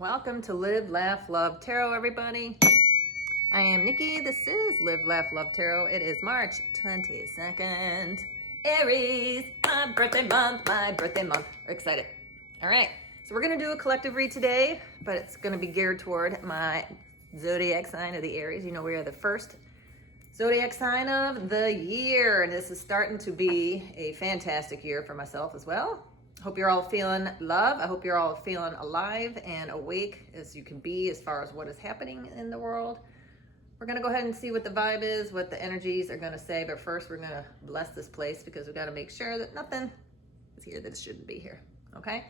Welcome to Live, Laugh, Love Tarot, everybody. I am Nikki. This is Live, Laugh, Love Tarot. It is March 22nd. Aries, my birthday month. We're excited. All right, so we're going to do a collective read today, but it's going to be geared toward my zodiac sign of the Aries. You know, we are the first zodiac sign of the year, and this is starting to be a fantastic year for myself as well. Hope you're all feeling love. I hope you're all feeling alive and awake as you can be as far as what is happening in the world. We're going to go ahead and see what the vibe is, what the energies are going to say. But first, we're going to bless this place because we've got to make sure that nothing is here that shouldn't be here. Okay?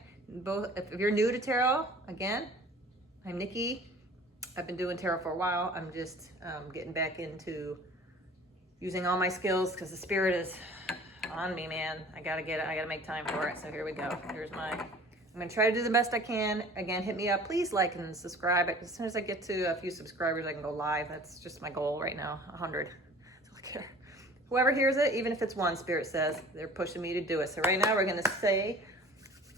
If you're new to tarot, again, I'm Nikki. I've been doing tarot for a while. I'm just getting back into using all my skills because the spirit is on me, man. I gotta make time for it. So here we go. I'm gonna try to do the best I can. Again, hit me up. Please like and subscribe. As soon as I get to a few subscribers, I can go live. That's just my goal right now. 100. That's all I care. Whoever hears it, even if it's one, Spirit says they're pushing me to do it. So right now we're gonna say,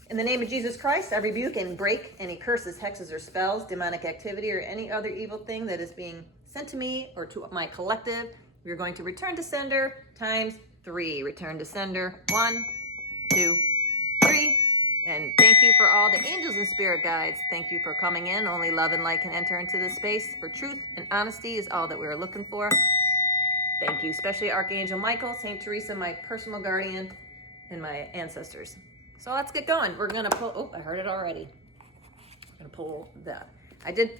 in the name of Jesus Christ, I rebuke and break any curses, hexes, or spells, demonic activity, or any other evil thing that is being sent to me or to my collective. We're going to return to sender times 3. Return to sender. 1, 2, 3. And thank you for all the angels and spirit guides. Thank you for coming in. Only love and light can enter into this space. For truth and honesty is all that we're looking for. Thank you, especially Archangel Michael, Saint Teresa, my personal guardian, and my ancestors. So let's get going. We're gonna pull. Oh, I heard it already. I'm gonna pull that. I did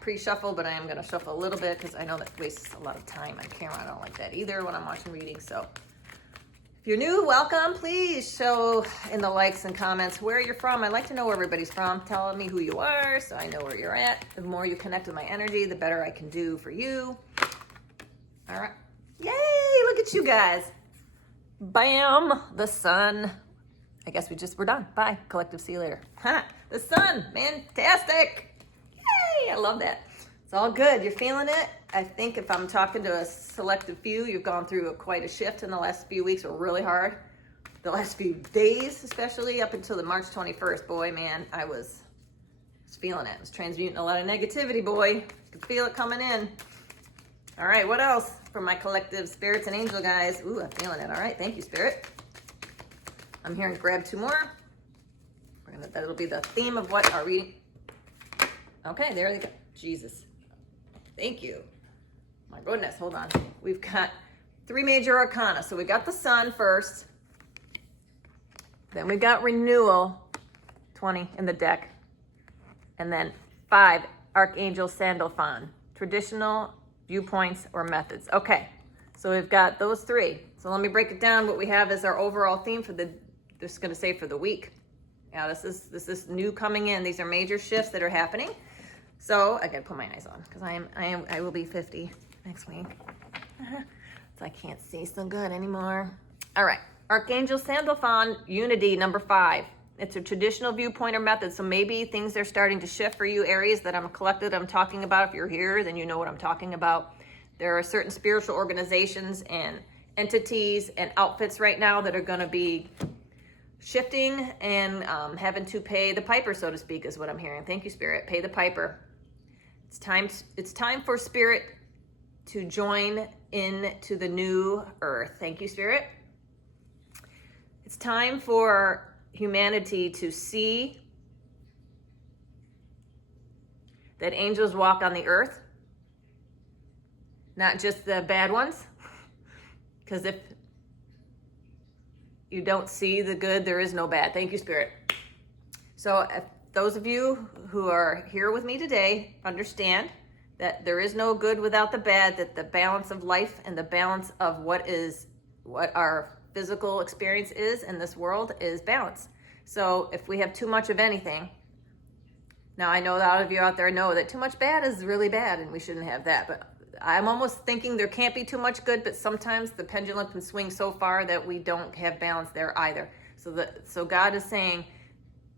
pre-shuffle, but I am going to shuffle a little bit because I know that wastes a lot of time on camera. I don't like that either when I'm watching readings. So if you're new, welcome. Please show in the likes and comments where you're from. I like to know where everybody's from. Tell me who you are so I know where you're at. The more you connect with my energy, the better I can do for you. All right. Yay, look at you guys. Bam, the sun. I guess we're done. Bye, collective. See you later. Ha, the sun, fantastic. I love that. It's all good. You're feeling it. I think if I'm talking to a selective few, you've gone through quite a shift in the last few weeks. Were really hard. The last few days, especially up until the March 21st. Boy, man, I was feeling it. I was transmuting a lot of negativity, boy. You could feel it coming in. All right, what else from my collective spirits and angel guys? Ooh, I'm feeling it. All right, thank you, Spirit. I'm here and grab 2 more. That'll be the theme of what our reading. Okay, there they go. Jesus. Thank you. My goodness, hold on. We've got 3 major arcana. So we got the sun first. Then we got renewal, 20 in the deck. And then 5, Archangel Sandalphon. Traditional viewpoints or methods. Okay, so we've got those 3. So let me break it down. What we have is our overall theme for this is going to say for the week. Yeah, this is new coming in. These are major shifts that are happening. So I gotta put my eyes on because I will be 50 next week. So I can't see so good anymore. All right, Archangel Sandalphon, Unity, number 5. It's a traditional viewpoint or method. So maybe things are starting to shift for you, Aries, that I'm talking about. If you're here, then you know what I'm talking about. There are certain spiritual organizations and entities and outfits right now that are going to be shifting and having to pay the piper, so to speak, is what I'm hearing. Thank you, Spirit. Pay the piper. It's time for Spirit to join into the new earth. Thank you, Spirit. It's time for humanity to see that angels walk on the earth, not just the bad ones. Because if you don't see the good, there is no bad. Thank you, Spirit. So if those of you who are here with me today understand that there is no good without the bad, that the balance of life and the balance of what our physical experience is in this world is balance. So if we have too much of anything, now I know a lot of you out there know that too much bad is really bad and we shouldn't have that, but I'm almost thinking there can't be too much good, but sometimes the pendulum can swing so far that we don't have balance there either. So God is saying,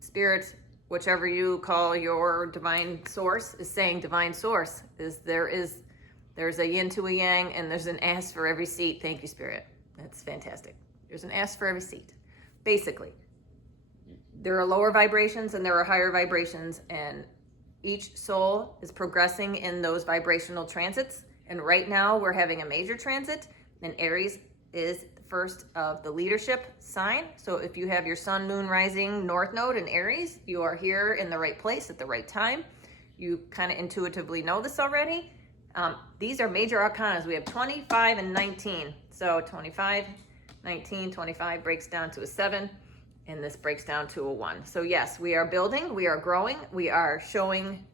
Spirit, whichever you call your divine source, is saying divine source is there's a yin to a yang and there's an ass for every seat. Thank you, Spirit. That's fantastic. There's an ass for every seat. Basically, there are lower vibrations and there are higher vibrations, and Each soul is progressing in those vibrational transits. And right now we're having a major transit, and Aries is the first of the leadership sign. So if you have your sun, moon, rising, north node in Aries, you are here in the right place at the right time. You kind of intuitively know this already. These are major arcanas. We have 25 and 19. So 25, 19, 25 breaks down to a 7, and this breaks down to a 1. So yes, we are building, we are growing, we are showing.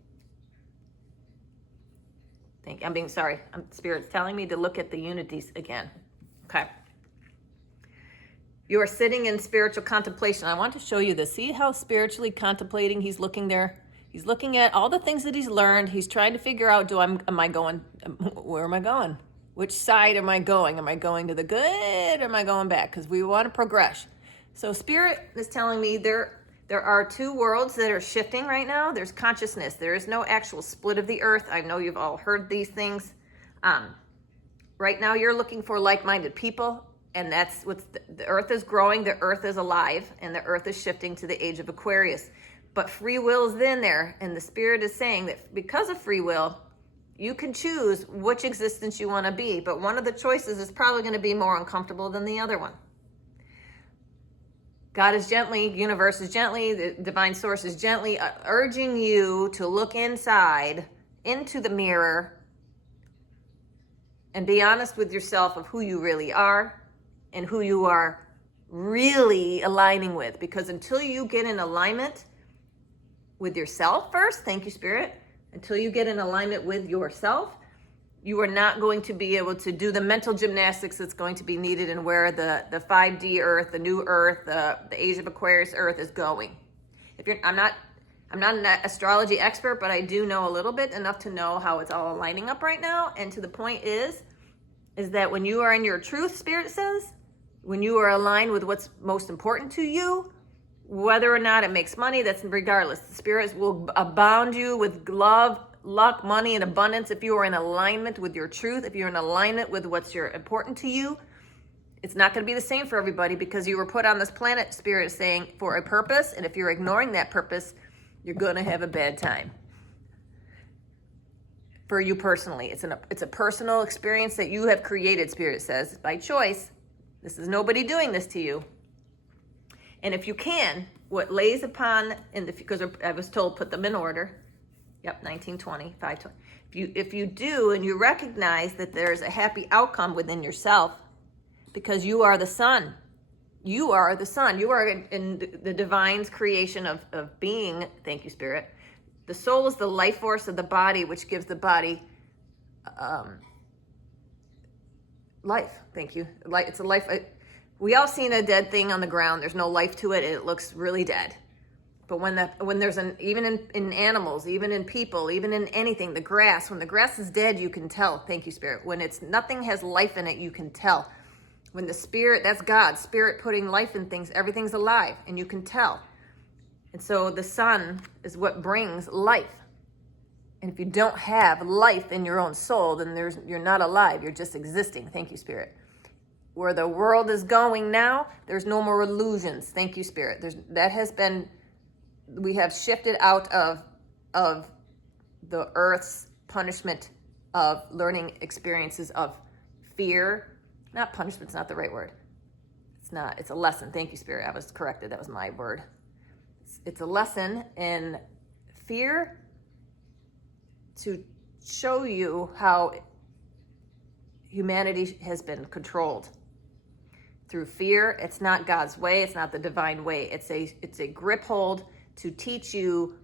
Spirit's telling me to look at the unities again. Okay. You are sitting in spiritual contemplation. I want to show you this. See how spiritually contemplating he's looking there? He's looking at all the things that he's learned. He's trying to figure out, where am I going? Which side am I going? Am I going to the good or am I going back? Because we want to progress. So Spirit is telling me there are two worlds that are shifting right now. There's consciousness. There is no actual split of the earth. I know you've all heard these things. Right now you're looking for like-minded people, and that's what the earth is growing, the earth is alive, and the earth is shifting to the age of Aquarius. But free will is in there, and the Spirit is saying that because of free will, you can choose which existence you want to be, but one of the choices is probably going to be more uncomfortable than the other one. God is gently, universe is gently, the divine source is gently urging you to look inside, into the mirror, and be honest with yourself of who you really are and who you are really aligning with. Because until you get in alignment with yourself first, thank you, Spirit, until you get in alignment with yourself, you are not going to be able to do the mental gymnastics that's going to be needed and where the 5D earth, the new earth, the age of Aquarius earth is going. I'm not an astrology expert, but I do know a little bit, enough to know how it's all lining up right now. And to the point is that when you are in your truth, Spirit says, when you are aligned with what's most important to you, whether or not it makes money, that's regardless. The Spirit will abound you with love, luck, money, and abundance if you are in alignment with your truth, if you're in alignment with what's important to you. It's not going to be the same for everybody because you were put on this planet, Spirit is saying, for a purpose, and if you're ignoring that purpose, you're going to have a bad time. For you personally, it's a personal experience that you have created, Spirit says, by choice. This is nobody doing this to you. And if you can, what lays upon, because I was told put them in order. Yep, 1920, 520. If you do and you recognize that there's a happy outcome within yourself, because you are the sun. You are the sun. You are in the divine's creation of being. Thank you, Spirit. The soul is the life force of the body, which gives the body life. Thank you. It's a life. We all seen a dead thing on the ground. There's no life to it. It looks really dead. But when there's even in animals, even in people, even in anything, the grass, when the grass is dead, you can tell. Thank you, Spirit. When nothing has life in it, you can tell. When the Spirit, that's God, Spirit putting life in things, everything's alive, and you can tell. And so the sun is what brings life. And if you don't have life in your own soul, then you're not alive. You're just existing. Thank you, Spirit. Where the world is going now, there's no more illusions. Thank you, Spirit. We have shifted out of the earth's punishment of learning experiences of fear. Not punishment's not the right word. It's a lesson. Thank you, Spirit. I was corrected. That was my word. It's a lesson in fear to show you how humanity has been controlled through fear. It's not God's way. It's not the divine way. It's a grip hold to teach you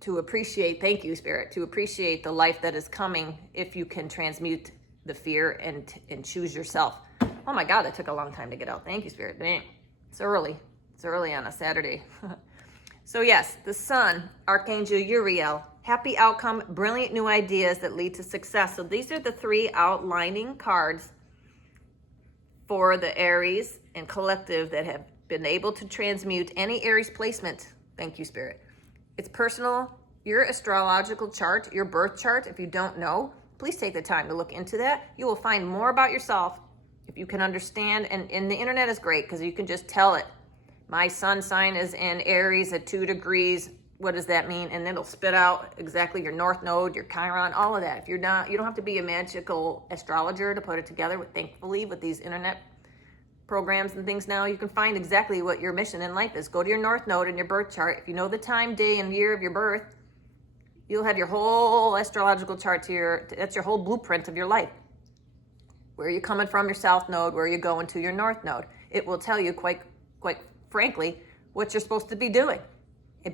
to appreciate, thank you, Spirit, to appreciate the life that is coming if you can transmute the fear and choose yourself. Oh my God, that took a long time to get out. Thank you, Spirit. Dang. It's early. It's early on a Saturday. So yes, the sun, Archangel Uriel, happy outcome, brilliant new ideas that lead to success. So these are the three outlining cards for the Aries and collective that have been able to transmute any Aries placement. Thank you, Spirit. It's personal. Your astrological chart, your birth chart, if you don't know, please take the time to look into that. You will find more about yourself if you can understand. And the internet is great because you can just tell it. My sun sign is in Aries at 2 degrees what does that mean? And it'll spit out exactly your north node, your Chiron, all of that. If you're not, you don't have to be a magical astrologer to put it together. Thankfully, with these internet programs and things now, you can find exactly what your mission in life is. Go to your north node in your birth chart. If you know the time, day, and year of your birth, you'll have your whole astrological chart here. That's your whole blueprint of your life. Where are you coming from, your south node? Where are you going to, your north node? It will tell you quite frankly what you're supposed to be doing.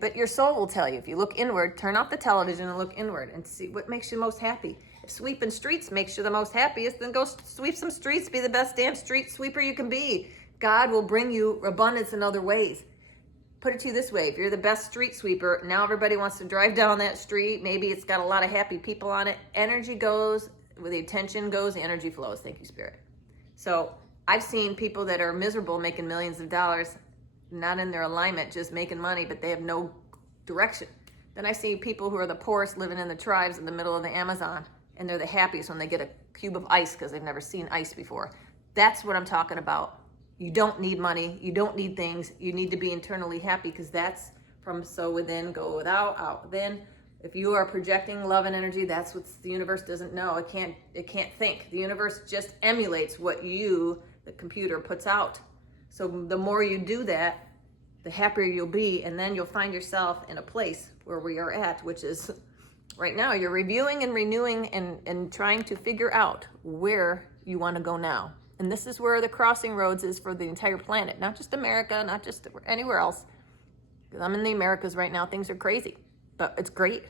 But your soul will tell you. If you look inward, turn off the television and look inward and see what makes you most happy. If sweeping streets makes you the most happiest, then go sweep some streets. Be the best damn street sweeper you can be. God will bring you abundance in other ways. Put it to you this way. If you're the best street sweeper, now everybody wants to drive down that street. Maybe it's got a lot of happy people on it. Energy goes, where the attention goes, the energy flows. Thank you, Spirit. So I've seen people that are miserable making millions of dollars, not in their alignment, just making money, but they have no direction. Then I see people who are the poorest living in the tribes in the middle of the Amazon, and they're the happiest when they get a cube of ice because they've never seen ice before. That's what I'm talking about. You don't need money. You don't need things. You need to be internally happy, because that's from so within, go without, out within. If you are projecting love and energy, that's what the universe doesn't know. It can't think. The universe just emulates what you, the computer, puts out. So the more you do that, the happier you'll be, and then you'll find yourself in a place where we are at, which is right now. You're reviewing and renewing and trying to figure out where you want to go now. And this is where the crossing roads is for the entire planet, not just America, not just anywhere else. Because I'm in the Americas right now. Things are crazy, but it's great.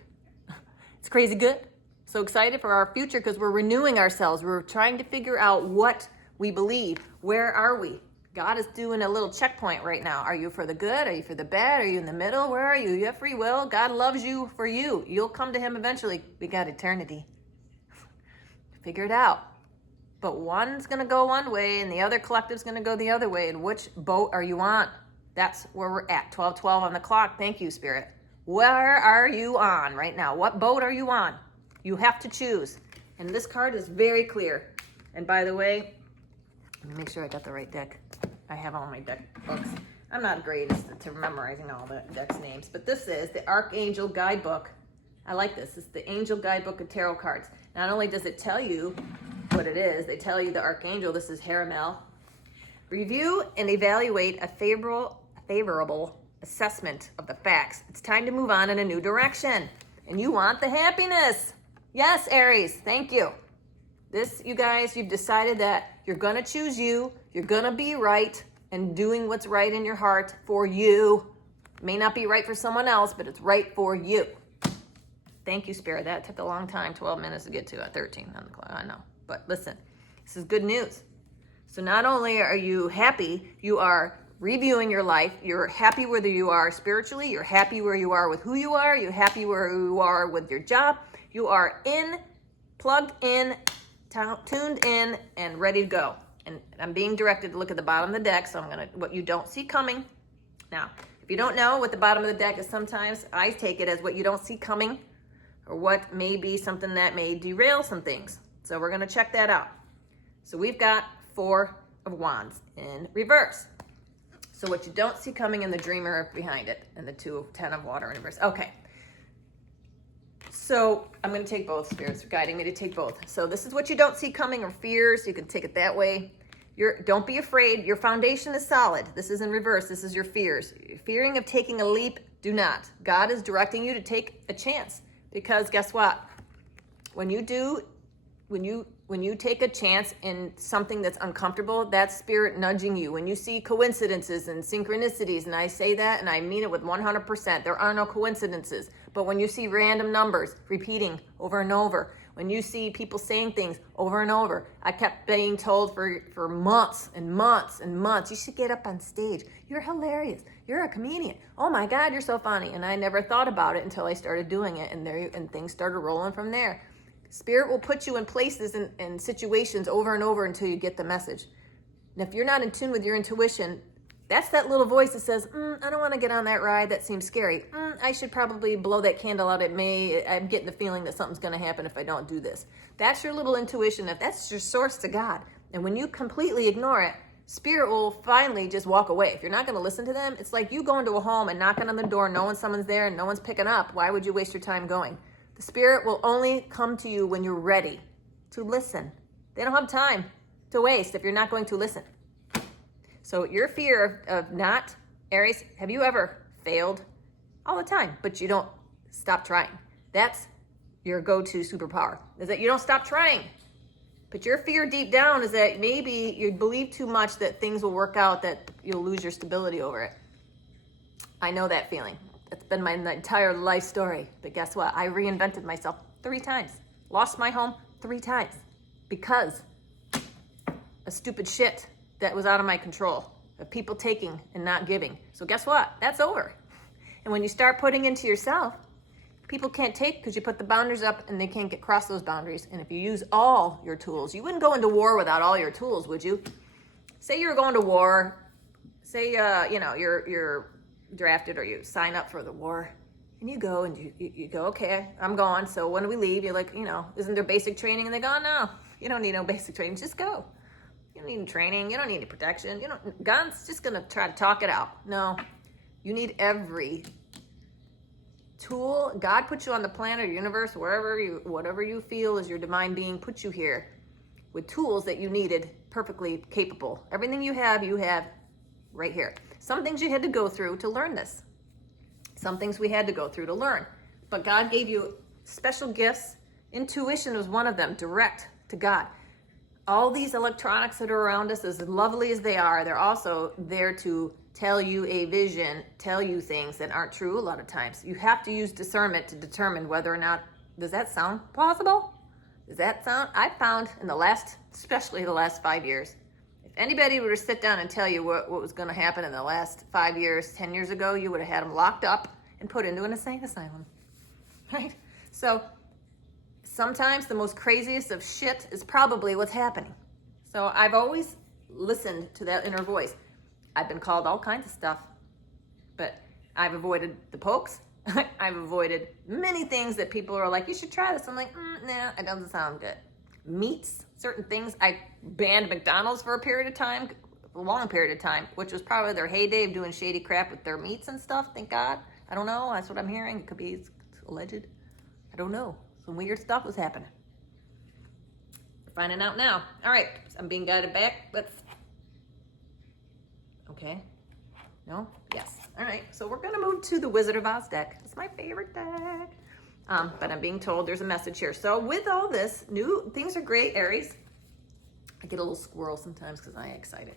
It's crazy good. So excited for our future, because we're renewing ourselves. We're trying to figure out what we believe. Where are we? God is doing a little checkpoint right now. Are you for the good? Are you for the bad? Are you in the middle? Where are you? You have free will. God loves you for you. You'll come to him eventually. We got eternity. Figure it out. But one's going to go one way and the other collective's going to go the other way. And which boat are you on? That's where we're at. 12:12 on the clock. Thank you, Spirit. Where are you on right now? What boat are you on? You have to choose. And this card is very clear. And by the way, let me make sure I got the right deck. I have all my deck books. I'm not great to memorizing all the deck's names, but this is the Archangel Guidebook. I like this. It's the Angel Guidebook of Tarot cards. Not only does it tell you what it is, they tell you the Archangel. This is Haramel. Review and evaluate a favorable assessment of the facts. It's time to move on in a new direction. And you want the happiness. Yes, Aries. Thank you. This, you guys, you've decided that you're going to choose you. You're going to be right and doing what's right in your heart for you. It may not be right for someone else, but it's right for you. Thank you, Spirit. That took a long time, 12 minutes to get to at 13 on the clock. I know. But listen, this is good news. So not only are you happy, you are reviewing your life. You're happy whether you are spiritually. You're happy where you are with who you are. You're happy where you are with your job. You are plugged in, tuned in, and ready to go. And I'm being directed to look at the bottom of the deck, so I'm going to, what you don't see coming. Now, if you don't know what the bottom of the deck is, sometimes I take it as what you don't see coming, or what may be something that may derail some things. So we're going to check that out. So we've got 4 of Wands in reverse. So what you don't see coming in the Dreamer behind it, and the 10 of Water in reverse. Okay. So I'm going to take both. Spirits are guiding me to take both. So this is what you don't see coming, or fears. You can take it that way. Don't be afraid. Your foundation is solid. This is in reverse. This is your fears. Fearing of taking a leap, do not. God is directing you to take a chance, because guess what? When you take a chance in something that's uncomfortable, that's Spirit nudging you. When you see coincidences and synchronicities, and I say that and I mean it with 100%, there are no coincidences. But when you see random numbers repeating over and over, when you see people saying things over and over, I kept being told for months and months and months, you should get up on stage. You're hilarious. You're a comedian. Oh my God, you're so funny. And I never thought about it until I started doing it, and things started rolling from there. Spirit will put you in places and situations over and over until you get the message. And if you're not in tune with your intuition, that's that little voice that says, I don't want to get on that ride. That seems scary. I should probably blow that candle out. I'm getting the feeling that something's going to happen if I don't do this. That's your little intuition. If that's your source to God. And when you completely ignore it, Spirit will finally just walk away. If you're not going to listen to them, it's like you going to a home and knocking on the door, knowing someone's there and no one's picking up. Why would you waste your time going? The Spirit will only come to you when you're ready to listen. They don't have time to waste if you're not going to listen. So your fear of not, Aries, have you ever failed? All the time, but you don't stop trying. That's your go-to superpower, is that you don't stop trying. But your fear deep down is that maybe you believe too much that things will work out, that you'll lose your stability over it. I know that feeling. That's been my entire life story. But guess what? I reinvented myself 3 times. Lost my home 3 times because of stupid shit that was out of my control, of people taking and not giving. So guess what? That's over. And when you start putting into yourself, people can't take because you put the boundaries up and they can't get across those boundaries. And if you use all your tools, you wouldn't go into war without all your tools, would you? Say you're going to war. Say, you're drafted or you sign up for the war. And you go and you go, okay, I'm going. So when do we leave? You're like, isn't there basic training? And they go, no, you don't need no basic training. Just go. You don't need any training. You don't need any protection. God's just going to try to talk it out. No, you need every tool. God put you on the planet or universe, whatever you feel is your divine being, put you here with tools that you needed, perfectly capable. Everything you have right here. Some things you had to go through to learn this. Some things we had to go through to learn. But God gave you special gifts. Intuition was one of them, direct to God. All these electronics that are around us, as lovely as they are, they're also there to tell you a vision, tell you things that aren't true a lot of times. You have to use discernment to determine whether or not, does that sound plausible? I found especially the last 5 years, if anybody were to sit down and tell you what was going to happen in the last 5 years, 10 years ago, you would have had them locked up and put into an insane asylum, right? So sometimes the most craziest of shit is probably what's happening. So I've always listened to that inner voice. I've been called all kinds of stuff, but I've avoided the pokes. I've avoided many things that people are like, you should try this. I'm like, nah, it doesn't sound good. Meats, certain things. I banned McDonald's for a long period of time, which was probably their heyday of doing shady crap with their meats and stuff. Thank God. I don't know. That's what I'm hearing. It could be it's alleged. I don't know. Some weird stuff was happening. We're finding out now. All right. I'm being guided back. Okay. No? Yes. All right. So we're going to move to the Wizard of Oz deck. It's my favorite deck. But I'm being told there's a message here. So with all this, new things are great, Aries. I get a little squirrel sometimes because I get excited.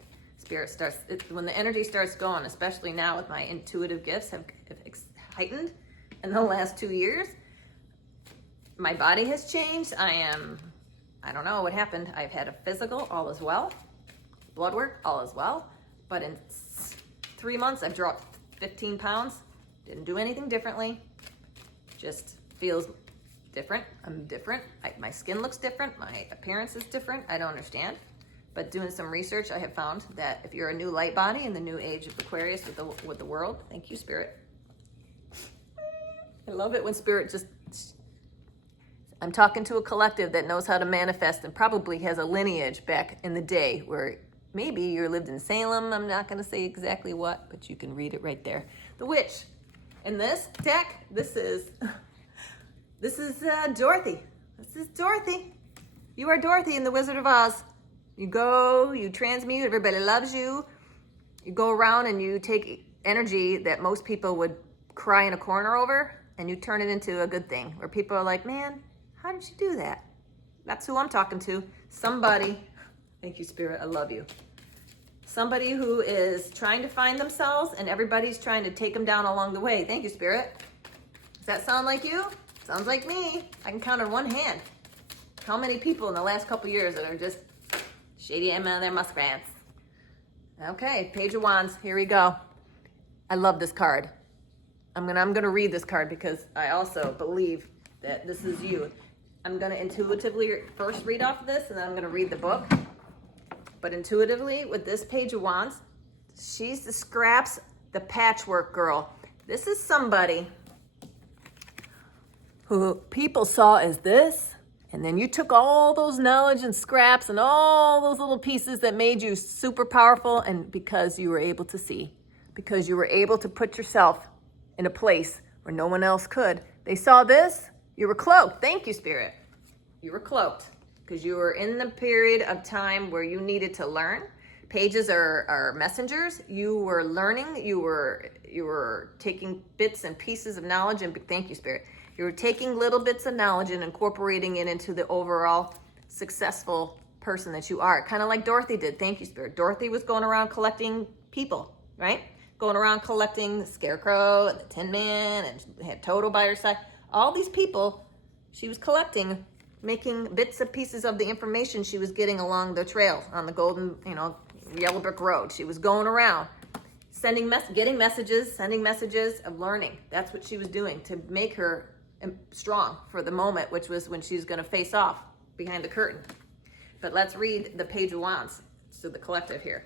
When the energy starts going, especially now with my intuitive gifts have heightened in the last 2 years. My body has changed. I don't know what happened. I've had a physical, all is well. Blood work, all is well. But in 3 months, I've dropped 15 pounds. Didn't do anything differently. Just feels different. I'm different. My skin looks different. My appearance is different. I don't understand. But doing some research, I have found that if you're a new light body in the new age of Aquarius with the world, thank you, Spirit. I love it when Spirit I'm talking to a collective that knows how to manifest and probably has a lineage back in the day where maybe you lived in Salem. I'm not going to say exactly what, but you can read it right there. The Witch. In this deck, this is Dorothy. This is Dorothy. You are Dorothy in the Wizard of Oz. You go, you transmute, everybody loves you. You go around and you take energy that most people would cry in a corner over and you turn it into a good thing where people are like, man, how did you do that? That's who I'm talking to. Somebody, thank you, Spirit, I love you. Somebody who is trying to find themselves and everybody's trying to take them down along the way. Thank you, Spirit. Does that sound like you? Sounds like me. I can count on one hand how many people in the last couple years that are just shady and their muskrats. Okay, Page of Wands, here we go. I love this card. I'm gonna read this card because I also believe that this is you. I'm gonna intuitively first read off of this and then I'm gonna read the book. But intuitively, with this Page of Wands, she's the scraps, the patchwork girl. This is somebody who people saw as this, And then you took all those knowledge and scraps and all those little pieces that made you super powerful, and because you were able to see, because you were able to put yourself in a place where no one else could. They saw this, you were cloaked. Thank you, Spirit. You were cloaked because you were in the period of time where you needed to learn. Pages are messengers. You were learning. You were taking bits and pieces of knowledge, and thank you, Spirit. You were taking little bits of knowledge and incorporating it into the overall successful person that you are. Kind of like Dorothy did. Thank you, Spirit. Dorothy was going around collecting people, right? Going around collecting the Scarecrow and the Tin Man, and had Toto by her side. All these people she was collecting, making bits and pieces of the information she was getting along the trail on the golden, yellow brick road. She was going around getting messages, sending messages of learning. That's what she was doing to make her strong for the moment, which was when she was going to face off behind the curtain. But let's read the Page of Wands to the collective here.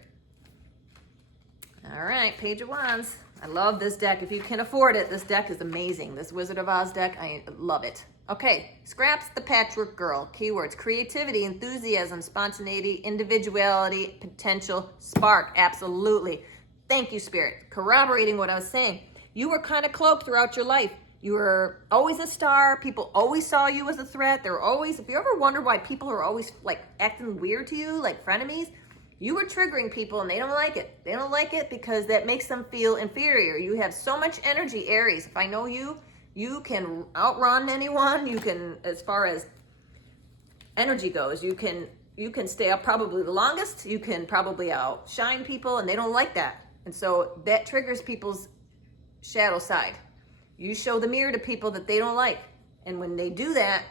All right, Page of Wands. I love this deck. If you can afford it, this deck is amazing. This Wizard of Oz deck, I love it. Okay, Scraps the Patchwork Girl. Keywords: creativity, enthusiasm, spontaneity, individuality, potential, spark. Absolutely. Thank you, Spirit. Corroborating what I was saying. You were kind of cloaked throughout your life. You were always a star. People always saw you as a threat. There were always, if you ever wonder why people are always like acting weird to you, like frenemies, you were triggering people and they don't like it. They don't like it because that makes them feel inferior. You have so much energy, Aries. If I know you, you can outrun anyone. You can, as far as energy goes, you can stay up probably the longest. You can probably outshine people, and they don't like that. And so that triggers people's shadow side. You show the mirror to people that they don't like. And when they do that,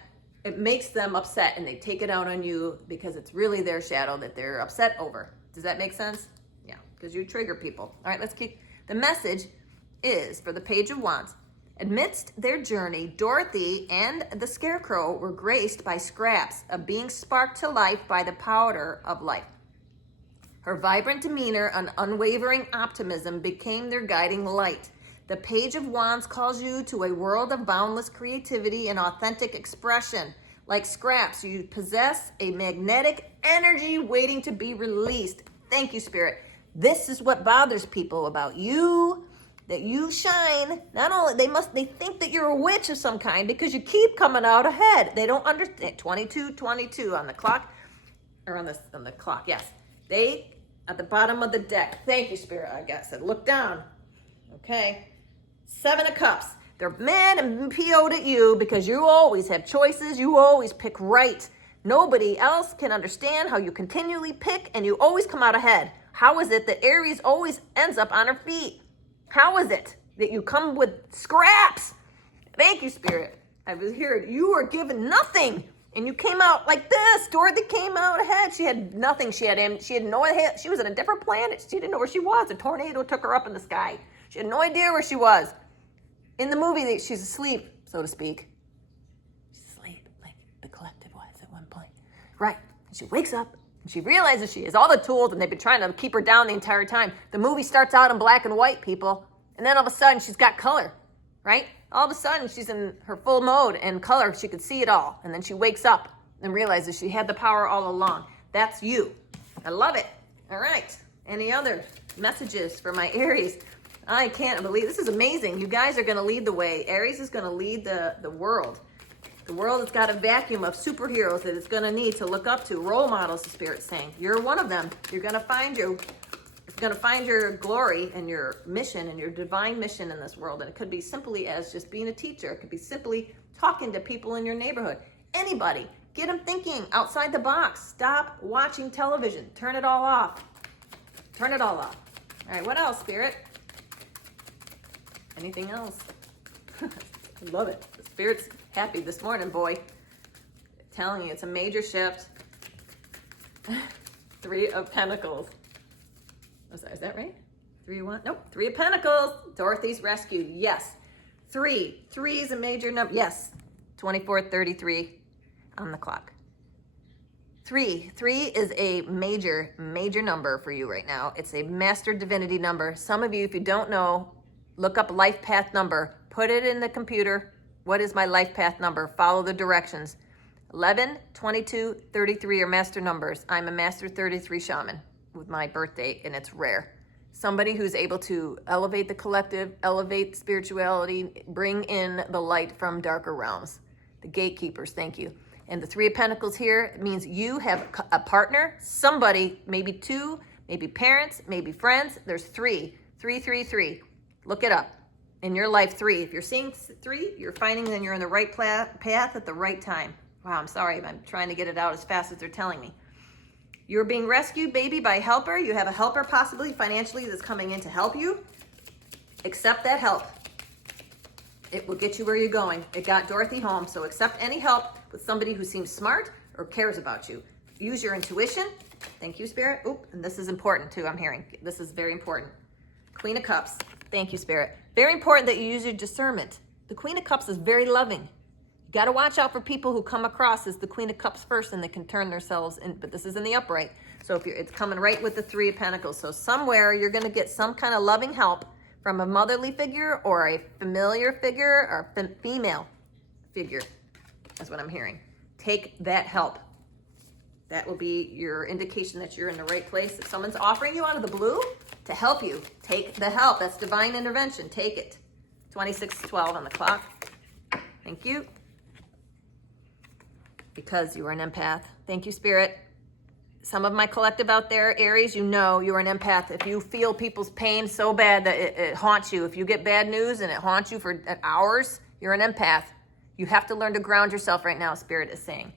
it makes them upset, and they take it out on you because it's really their shadow that they're upset over. Does that make sense? Yeah, because you trigger people. All right, let's keep. The message is for the Page of Wands. Amidst their journey, Dorothy and the Scarecrow were graced by scraps of being sparked to life by the powder of life. Her vibrant demeanor and unwavering optimism became their guiding light. The Page of Wands calls you to a world of boundless creativity and authentic expression. Like scraps, you possess a magnetic energy waiting to be released. Thank you, Spirit. This is what bothers people about you, that you shine. Not only, they think that you're a witch of some kind because you keep coming out ahead. They don't understand. 22 on the clock, or on the clock, yes. They, at the bottom of the deck. Thank you, Spirit, I guess. I look down. Okay. 7 of Cups. They're mad and PO'd at you because you always have choices. You always pick right. Nobody else can understand how you continually pick and you always come out ahead. How is it that Aries always ends up on her feet? How is it that you come with scraps? Thank you, Spirit. I was here. You were given nothing and you came out like this. Dorothy came out ahead. She had nothing. She had no idea. She was in a different planet. She didn't know where she was. A tornado took her up in the sky. She had no idea where she was. In the movie, she's asleep, so to speak. She's asleep, like the collective was at one point. Right. And she wakes up, and she realizes she has all the tools, and they've been trying to keep her down the entire time. The movie starts out in black and white, people, and then all of a sudden, she's got color, right? All of a sudden, she's in her full mode and color. She could see it all, and then she wakes up and realizes she had the power all along. That's you. I love it. All right. Any other messages for my Aries? I can't believe this is amazing. You guys are going to lead the way. Aries is going to lead the world. The world has got a vacuum of superheroes that it's going to need to look up to. Role models, the Spirit's saying. You're one of them. You're going to find your glory and your mission and your divine mission in this world. And it could be simply as just being a teacher. It could be simply talking to people in your neighborhood. Anybody. Get them thinking outside the box. Stop watching television. Turn it all off. Turn it all off. All right, what else, Spirit? Anything else? I love it. The Spirit's happy this morning, boy. I'm telling you, it's a major shift. 3 of Pentacles. Oh, sorry, is that right? 3 of 1? Nope. 3 of Pentacles. Dorothy's rescued. Yes. 3. 3 is a major number. Yes. 24:33 on the clock. 3 is a major number for you right now. It's a master divinity number. Some of you, if you don't know, look up life path number, put it in the computer. What is my life path number? Follow the directions. 11, 22, 33 are master numbers. I'm a master 33 shaman with my birthday, and it's rare. Somebody who's able to elevate the collective, elevate spirituality, bring in the light from darker realms. The gatekeepers, thank you. And the Three of Pentacles here means you have a partner, somebody, maybe two, maybe parents, maybe friends. There's three. Look it up. In your life, three. If you're seeing three, you're finding that you're in the right path at the right time. Wow, I'm sorry. I'm trying to get it out as fast as they're telling me. You're being rescued, baby, by a helper. You have a helper possibly financially that's coming in to help you. Accept that help. It will get you where you're going. It got Dorothy home, so accept any help with somebody who seems smart or cares about you. Use your intuition. Thank you, Spirit. Oop, and this is important too, I'm hearing. This is very important. Queen of Cups. Thank you, Spirit. Very important that you use your discernment. The Queen of Cups is very loving. You got to watch out for people who come across as the Queen of Cups first and they can turn themselves in, but this is in the upright. So if it's coming right with the Three of Pentacles. So somewhere you're going to get some kind of loving help from a motherly figure or a familiar figure or female figure. That's what I'm hearing. Take that help. That will be your indication that you're in the right place. If someone's offering you out of the blue to help you, take the help. That's divine intervention. Take it. 26:12 on the clock. Thank you. Because you are an empath. Thank you, Spirit. Some of my collective out there, Aries, you know you are an empath. If you feel people's pain so bad that it haunts you, if you get bad news and it haunts you for hours, you're an empath. You have to learn to ground yourself right now, Spirit is saying.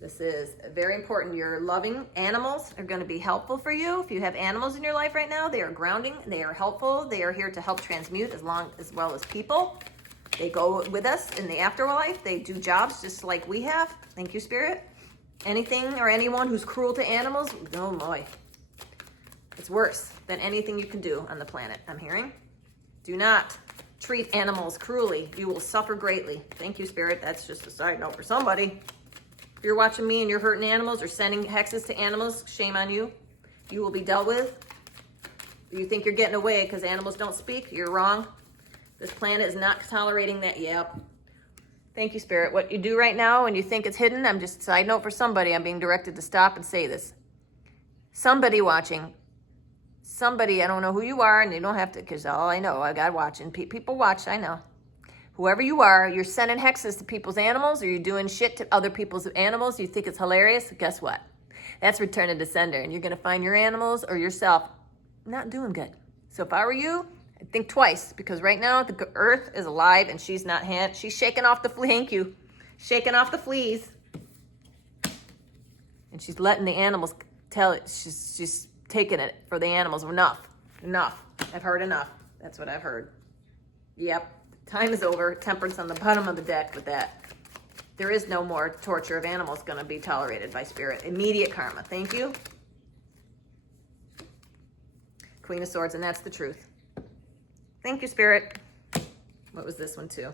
This is very important. Your loving animals are going to be helpful for you. If you have animals in your life right now, they are grounding. They are helpful. They are here to help transmute as well as people. They go with us in the afterlife. They do jobs just like we have. Thank you, Spirit. Anything or anyone who's cruel to animals, oh boy. It's worse than anything you can do on the planet, I'm hearing. Do not treat animals cruelly. You will suffer greatly. Thank you, Spirit. That's just a side note for somebody. If you're watching me and you're hurting animals or sending hexes to animals, shame on you. You will be dealt with. You think you're getting away because animals don't speak? You're wrong. This planet is not tolerating that. Yep. Thank you, Spirit. What you do right now when you think it's hidden, I'm just, side note for somebody, I'm being directed to stop and say this. Somebody watching, somebody, I don't know who you are, and you don't have to, because all I know, I got watching. People watch, I know. Whoever you are, you're sending hexes to people's animals, or you're doing shit to other people's animals, you think it's hilarious, guess what? That's returning to sender, and you're going to find your animals or yourself not doing good. So if I were you, I'd think twice, because right now the earth is alive, and she's not, she's shaking off the thank you, shaking off the fleas. And she's letting the animals tell it, she's taking it for the animals. Enough. I've heard enough. That's what I've heard. Yep. Time is over. Temperance on the bottom of the deck with that. There is no more torture of animals going to be tolerated by Spirit. Immediate karma. Thank you. Queen of Swords, and that's the truth. Thank you, Spirit. What was this one too?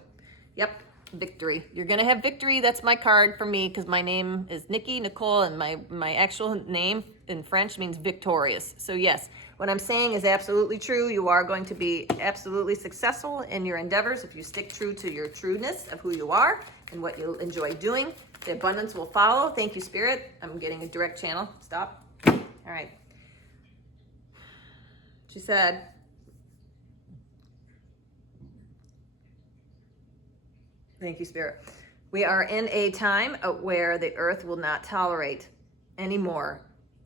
Yep. Victory. You're going to have victory. That's my card for me because my name is Nikki Nicole, and my actual name in French means victorious. So yes, what I'm saying is absolutely true. You are going to be absolutely successful in your endeavors if you stick true to your trueness of who you are and what you enjoy doing. The abundance will follow. Thank you, Spirit. I'm getting a direct channel. Stop. All right. She said, thank you, Spirit. We are in a time where the earth will not tolerate any more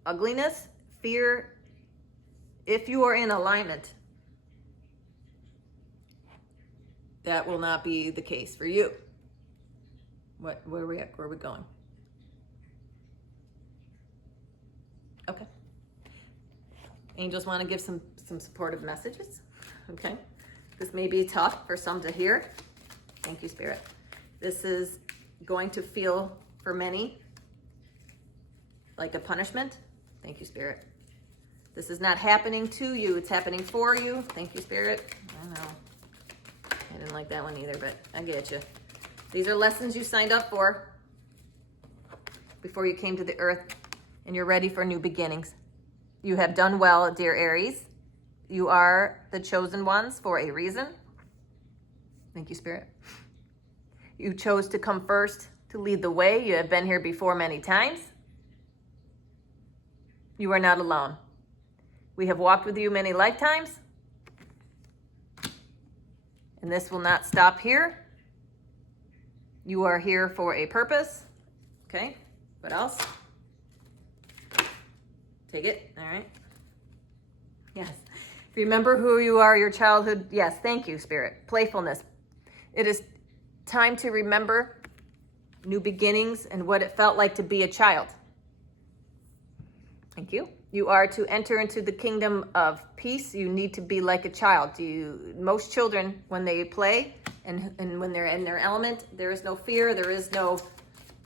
ugliness, fear. If you are in alignment, that will not be the case for you. Where are we at? Where are we going? Okay. Angels want to give some supportive messages. Okay. This may be tough for some to hear. Thank you, Spirit. This is going to feel for many like a punishment. Thank you, Spirit. This is not happening to you. It's happening for you. Thank you, Spirit. I know. I didn't like that one either, but I get you. These are lessons you signed up for before you came to the earth, and you're ready for new beginnings. You have done well, dear Aries. You are the chosen ones for a reason. Thank you, Spirit. You chose to come first, to lead the way. You have been here before many times. You are not alone. We have walked with you many lifetimes. And this will not stop here. You are here for a purpose. Okay, what else? Take it, all right. Yes, remember who you are, your childhood. Yes, thank you, Spirit. Playfulness. It is time to remember new beginnings and what it felt like to be a child. Thank you. You are to enter into the kingdom of peace. You need to be like a child. Most children, when they play and when they're in their element, there is no fear. There is no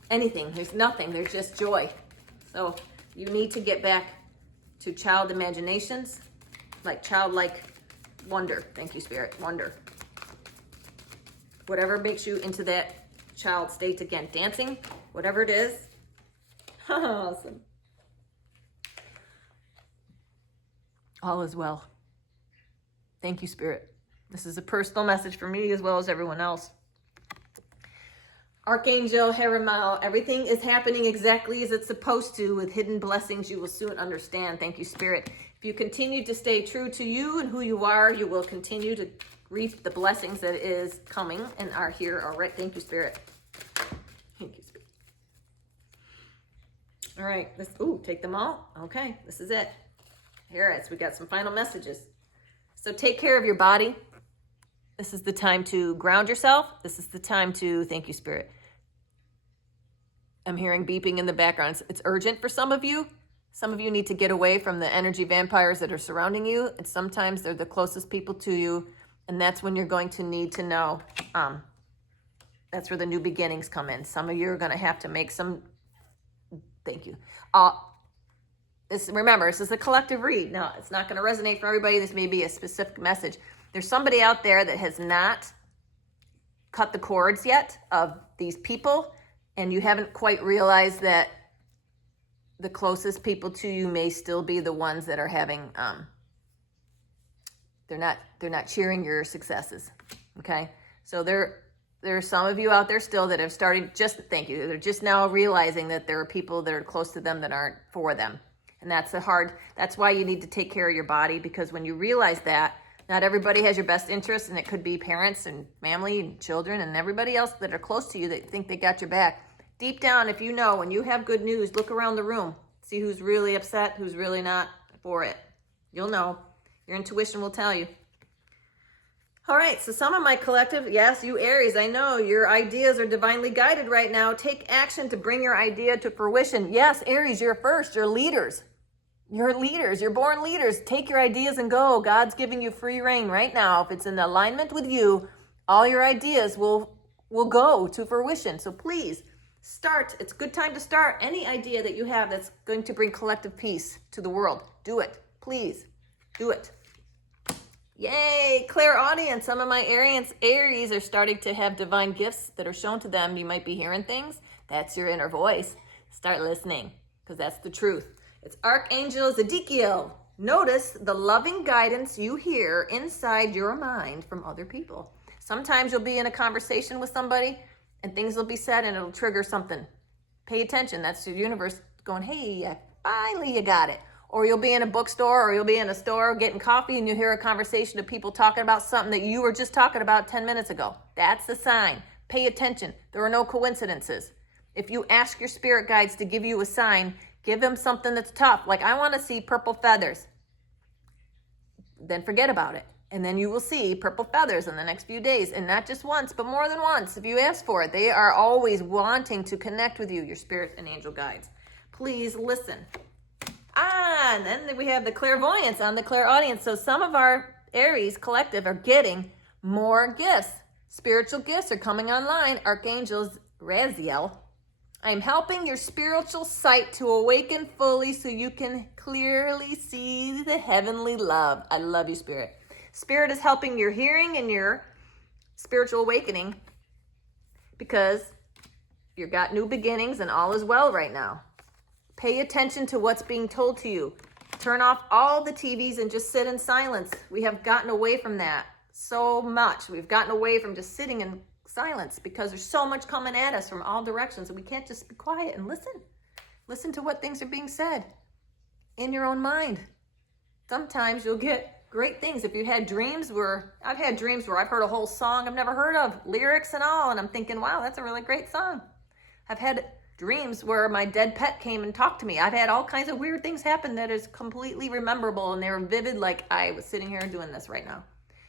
anything. There's nothing. There's just joy. So you need to get back to child imaginations, like childlike wonder. Thank you, Spirit. Wonder. Whatever makes you into that child state again. Dancing, whatever it is. Awesome. All is well. Thank you, Spirit. This is a personal message for me as well as everyone else. Archangel Heramal, everything is happening exactly as it's supposed to with hidden blessings you will soon understand. Thank you, Spirit. If you continue to stay true to you and who you are, you will continue to reap the blessings that is coming and are here already. Thank you, Spirit. Thank you, Spirit. All right. Take them all. Okay, this is it. Here it is. We got some final messages. So take care of your body. This is the time to ground yourself. This is the time to, thank you, Spirit. I'm hearing beeping in the background. It's urgent for some of you. Some of you need to get away from the energy vampires that are surrounding you. And sometimes they're the closest people to you. And that's when you're going to need to know. That's where the new beginnings come in. Some of you are going to have to make some, thank you. Remember, this is a collective read. Now, it's not going to resonate for everybody. This may be a specific message. There's somebody out there that has not cut the cords yet of these people, and you haven't quite realized that the closest people to you may still be the ones that are having, they're not cheering your successes, okay? So there are some of you out there still that have started, thank you, they're just now realizing that there are people that are close to them that aren't for them. And that's why you need to take care of your body, because when you realize that, not everybody has your best interest, and it could be parents and family and children and everybody else that are close to you that think they got your back. Deep down, if you know, when you have good news, look around the room. See who's really upset, who's really not for it. You'll know. Your intuition will tell you. All right, so some of my collective, yes, you Aries, I know your ideas are divinely guided right now. Take action to bring your idea to fruition. Yes, Aries, you're first. You're leaders. You're leaders. You're born leaders. Take your ideas and go. God's giving you free reign right now. If it's in alignment with you, all your ideas will go to fruition. So please start. It's a good time to start any idea that you have that's going to bring collective peace to the world. Do it. Please do it. Yay, clairaudience. Some of my Aries are starting to have divine gifts that are shown to them. You might be hearing things. That's your inner voice. Start listening, because that's the truth. It's Archangel Ezekiel. Notice the loving guidance you hear inside your mind from other people. Sometimes you'll be in a conversation with somebody and things will be said and it'll trigger something. Pay attention. That's your universe going, hey, finally you got it. Or you'll be in a bookstore or you'll be in a store getting coffee and you hear a conversation of people talking about something that you were just talking about 10 minutes ago. That's the sign. Pay attention. There are no coincidences. If you ask your spirit guides to give you a sign, give them something that's tough. Like, I want to see purple feathers. Then forget about it. And then you will see purple feathers in the next few days. And not just once, but more than once. If you ask for it, they are always wanting to connect with you, your spirit and angel guides. Please listen. And then we have the clairvoyance on the clairaudience. So some of our Aries collective are getting more gifts. Spiritual gifts are coming online. Archangels Raziel. I'm helping your spiritual sight to awaken fully so you can clearly see the heavenly love. I love you, Spirit. Spirit is helping your hearing and your spiritual awakening because you've got new beginnings and all is well right now. Pay attention to what's being told to you. Turn off all the TVs and just sit in silence. We have gotten away from that so much. We've gotten away from just sitting in silence because there's so much coming at us from all directions, and we can't just be quiet and listen. Listen to what things are being said in your own mind. Sometimes you'll get great things. If you had dreams where, I've had dreams where I've heard a whole song I've never heard of, lyrics and all, and I'm thinking, wow, that's a really great song. I've had dreams where my dead pet came and talked to me. I've had all kinds of weird things happen that is completely rememberable, and they were vivid, like I was sitting here doing this right now.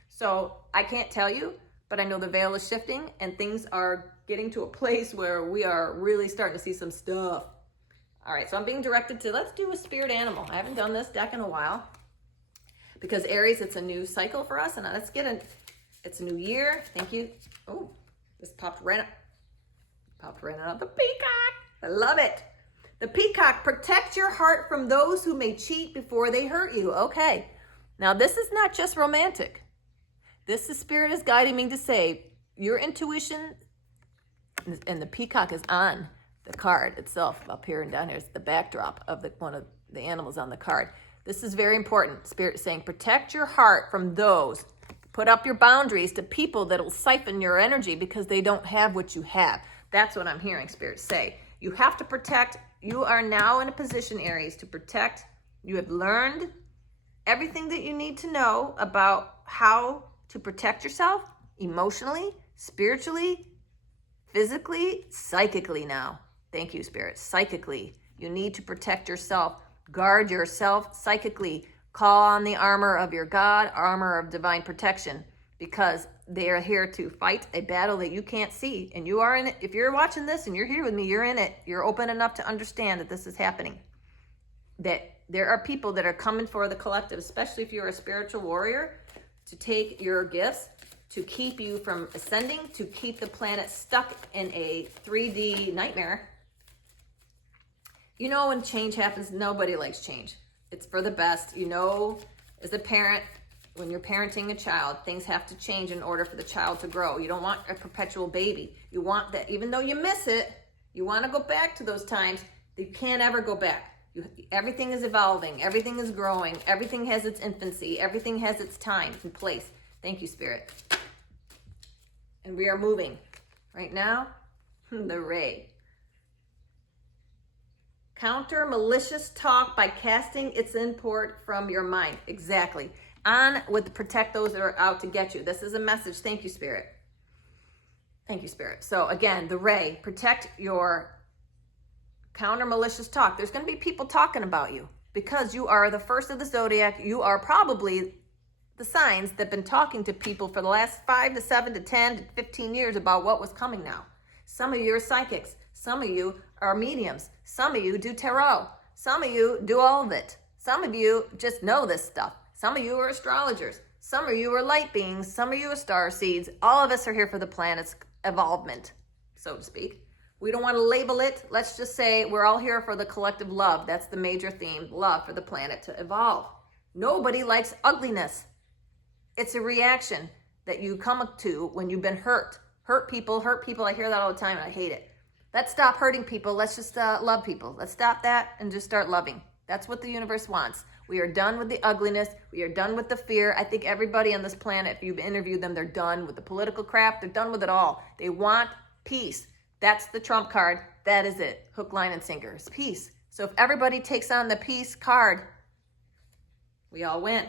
So I can't tell you, but I know the veil is shifting and things are getting to a place where we are really starting to see some stuff. All right, so I'm being directed to, let's do a spirit animal. I haven't done this deck in a while because Aries, it's a new cycle for us, and let's get it's a new year. Thank you. Oh, this popped right out. The peacock. I love it. The peacock, protect your heart from those who may cheat before they hurt you. Okay, now this is not just romantic. This, the spirit is guiding me to say, your intuition, and the peacock is on the card itself up here and down here is the backdrop of one of the animals on the card. This is very important. Spirit is saying, protect your heart from those. Put up your boundaries to people that will siphon your energy because they don't have what you have. That's what I'm hearing Spirit say. You have to protect. You are now in a position, Aries, to protect. You have learned everything that you need to know about how to protect yourself emotionally, spiritually, physically, psychically now. Thank you, Spirit. Psychically. You need to protect yourself. Guard yourself psychically. Call on the armor of your God, armor of divine protection, because they are here to fight a battle that you can't see. And you are in it. If you're watching this and you're here with me, you're in it. You're open enough to understand that this is happening. That there are people that are coming for the collective, especially if you're a spiritual warrior, to take your gifts, to keep you from ascending, to keep the planet stuck in a 3D nightmare. You know, when change happens, nobody likes change. It's for the best. You know, as a parent, when you're parenting a child, things have to change in order for the child to grow. You don't want a perpetual baby. You want that, even though you miss it, you want to go back to those times. You can't ever go back. Everything is evolving. Everything is growing. Everything has its infancy. Everything has its time and place. Thank you, Spirit. And we are moving. Right now, the ray. Counter malicious talk by casting its import from your mind. Exactly. On with protect those that are out to get you. This is a message. Thank you, Spirit. Thank you, Spirit. So again, the ray, protect your counter malicious talk. There's going to be people talking about you because you are the first of the zodiac. You are probably the signs that have been talking to people for the last 5 to 7 to 10 to 15 years about what was coming now. Some of you are psychics. Some of you are mediums. Some of you do tarot. Some of you do all of it. Some of you just know this stuff. Some of you are astrologers. Some of you are light beings. Some of you are star seeds. All of us are here for the planet's evolvement, so to speak. We don't want to label it. Let's just say we're all here for the collective love. That's the major theme, love for the planet to evolve. Nobody likes ugliness. It's a reaction that you come to when you've been hurt. Hurt people. I hear that all the time and I hate it. Let's stop hurting people. Let's just love people. Let's stop that and just start loving. That's what the universe wants. We are done with the ugliness. We are done with the fear. I think everybody on this planet, if you've interviewed them, they're done with the political crap. They're done with it all. They want peace. That's the trump card. That is it. Hook, line, and sinker. It's peace. So if everybody takes on the peace card, we all win.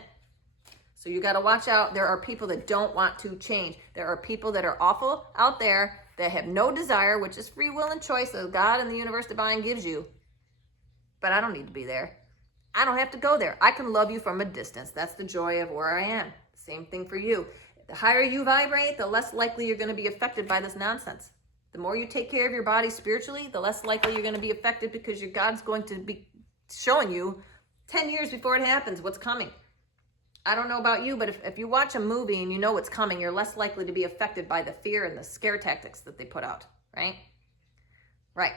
So you got to watch out. There are people that don't want to change. There are people that are awful out there that have no desire, which is free will and choice that God and the universe divine gives you. But I don't need to be there. I don't have to go there. I can love you from a distance. That's the joy of where I am. Same thing for you. The higher you vibrate, the less likely you're going to be affected by this nonsense. The more you take care of your body spiritually, the less likely you're going to be affected because your God's going to be showing you 10 years before it happens what's coming. I don't know about you, but if you watch a movie and you know what's coming, you're less likely to be affected by the fear and the scare tactics that they put out, right? Right.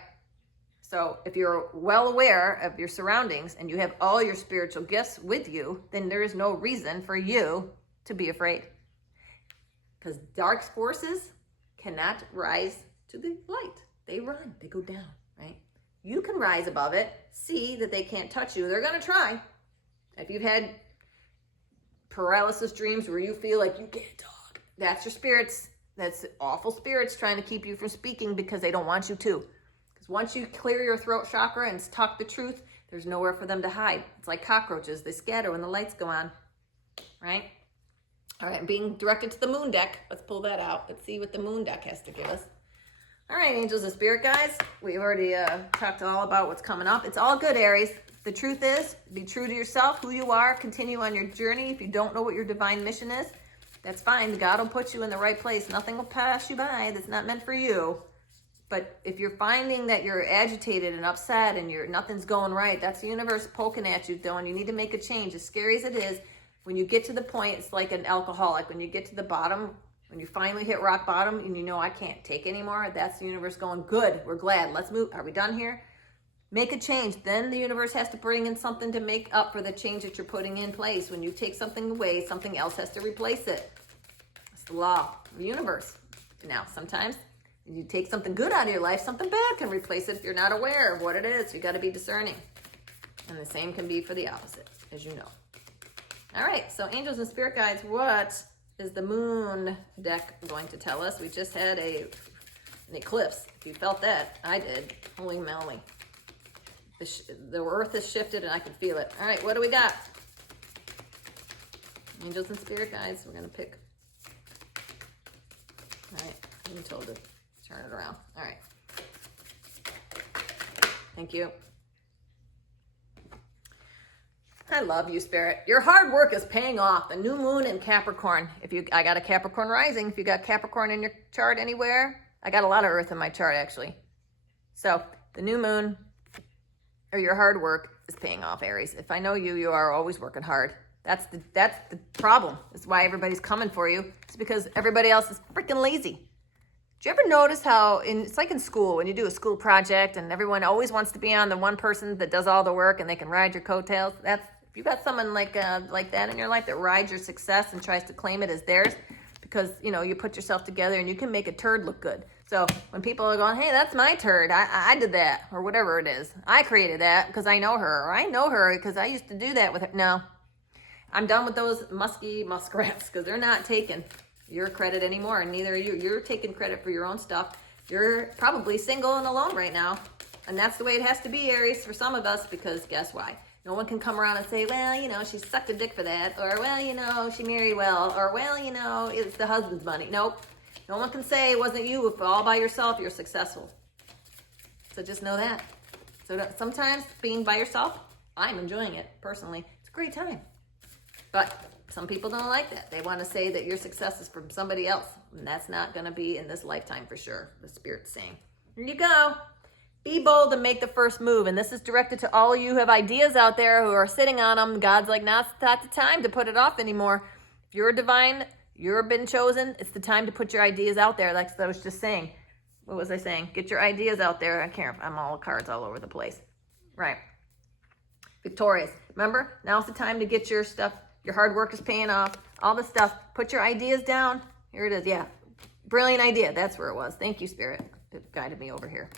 So if you're well aware of your surroundings and you have all your spiritual gifts with you, then there is no reason for you to be afraid. Because dark forces cannot rise to the light. They run, they go down, right? You can rise above it, see that they can't touch you. They're going to try. If you've had paralysis dreams where you feel like you can't talk, that's your spirits That's awful spirits trying to keep you from speaking because they don't want you to. Because once you clear your throat chakra and talk the truth, there's nowhere for them to hide. It's like cockroaches. They scatter when the lights go on, right? All right, being directed to the moon deck. Let's pull that out. Let's see what the moon deck has to give us. All right, angels and spirit guides. We've already talked all about what's coming up. It's all good, Aries. The truth is, be true to yourself, who you are. Continue on your journey. If you don't know what your divine mission is, that's fine. God will put you in the right place. Nothing will pass you by that's not meant for you. But if you're finding that you're agitated and upset and nothing's going right, that's the universe poking at you, though, and you need to make a change. As scary as it is, when you get to the point, it's like an alcoholic. When you get to the bottom, when you finally hit rock bottom and you know, I can't take anymore, that's the universe going, good, we're glad, let's move. Are we done here? Make a change. Then the universe has to bring in something to make up for the change that you're putting in place. When you take something away, something else has to replace it. It's the law of the universe. Now, sometimes you take something good out of your life, something bad can replace it if you're not aware of what it is. You got to be discerning. And the same can be for the opposite, as you know. All right, so angels and spirit guides, what is the moon deck going to tell us? We just had an eclipse. If you felt that, I did. Holy moly. The earth has shifted and I can feel it. All right, what do we got? Angels and spirit guides, we're going to pick. All right, I'm told to turn it around. All right. Thank you. I love you, Spirit. Your hard work is paying off. The new moon in Capricorn. I got a Capricorn rising. If you got Capricorn in your chart anywhere, I got a lot of Earth in my chart, actually. So the new moon, or your hard work, is paying off, Aries. If I know you, you are always working hard. That's the problem. That's why everybody's coming for you. It's because everybody else is freaking lazy. Do you ever notice how it's like in school when you do a school project and everyone always wants to be on the one person that does all the work and they can ride your coattails? If you got someone like that in your life that rides your success and tries to claim it as theirs, because you put yourself together and you can make a turd look good. So when people are going, hey, that's my turd, I did that, or whatever it is, I created that because I know her, or I know her because I used to do that with her. No, I'm done with those musky muskrats because they're not taking your credit anymore, and neither are you. You're taking credit for your own stuff. You're probably single and alone right now, and that's the way it has to be, Aries, for some of us, because guess why? No one can come around and say, well, she sucked a dick for that, or, well, she married well, or, well, it's the husband's money. Nope. No one can say it wasn't you. If all by yourself, you're successful. So just know that. So sometimes being by yourself, I'm enjoying it personally. It's a great time. But some people don't like that. They want to say that your success is from somebody else. And that's not going to be in this lifetime for sure, the Spirit's saying. Here you go. Be bold and make the first move. And this is directed to all you who have ideas out there who are sitting on them. God's like, now's not the time to put it off anymore. If you're divine, you've been chosen, it's the time to put your ideas out there. Like I was just saying. What was I saying? Get your ideas out there. I can't, I'm all cards all over the place. Right. Victorious. Remember, now's the time to get your stuff. Your hard work is paying off. All the stuff. Put your ideas down. Here it is. Yeah. Brilliant idea. That's where it was. Thank you, Spirit. It guided me over here.